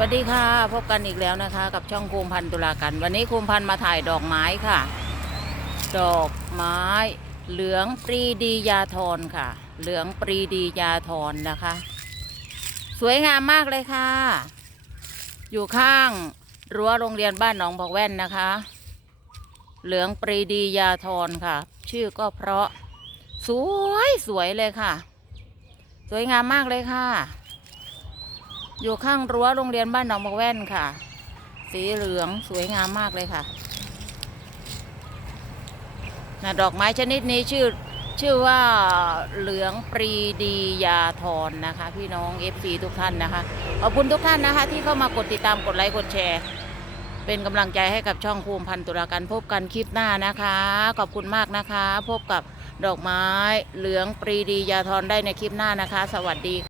วัสดีค่ะ พบกันอีกแล้วนะคะ กับช่องภูมพันธ์ตุลากัน วันนี้ภูมพันธ์มาถ่ายดอกไม้ค่ะ ดอกไม้เหลืองปรีดียาทรค่ะ เหลืองปรีดียาทรนะคะ สวยงามมากเลยค่ะ อยู่ข้างรั้วโรงเรียนบ้านหนองบอกแว่นนะคะ เหลืองปรีดียาทรค่ะ ชื่อก็เพราะ สวยสวยเลยค่ะ สวยงามมากเลยค่ะ อยู่ข้างรั้วโรงเรียนบ้านหนองมะแว่นค่ะ สีเหลืองสวยงามมากเลยค่ะนะดอกไม้ชนิดนี้ชื่อชื่อว่าเหลืองปรีดียาทรนะคะ พี่น้อง FC ทุกท่านนะคะขอบคุณทุกท่านนะคะ ที่เข้ามากดติดตามกดไลค์กดแชร์ เป็นกำลังใจให้กับช่องภูมิพันธ์ตุลาการพบกันคลิปหน้านะคะ ขอบคุณมากนะคะ พบกับดอกไม้เหลืองปรีดียาทรได้ในคลิปหน้านะคะ สวัสดี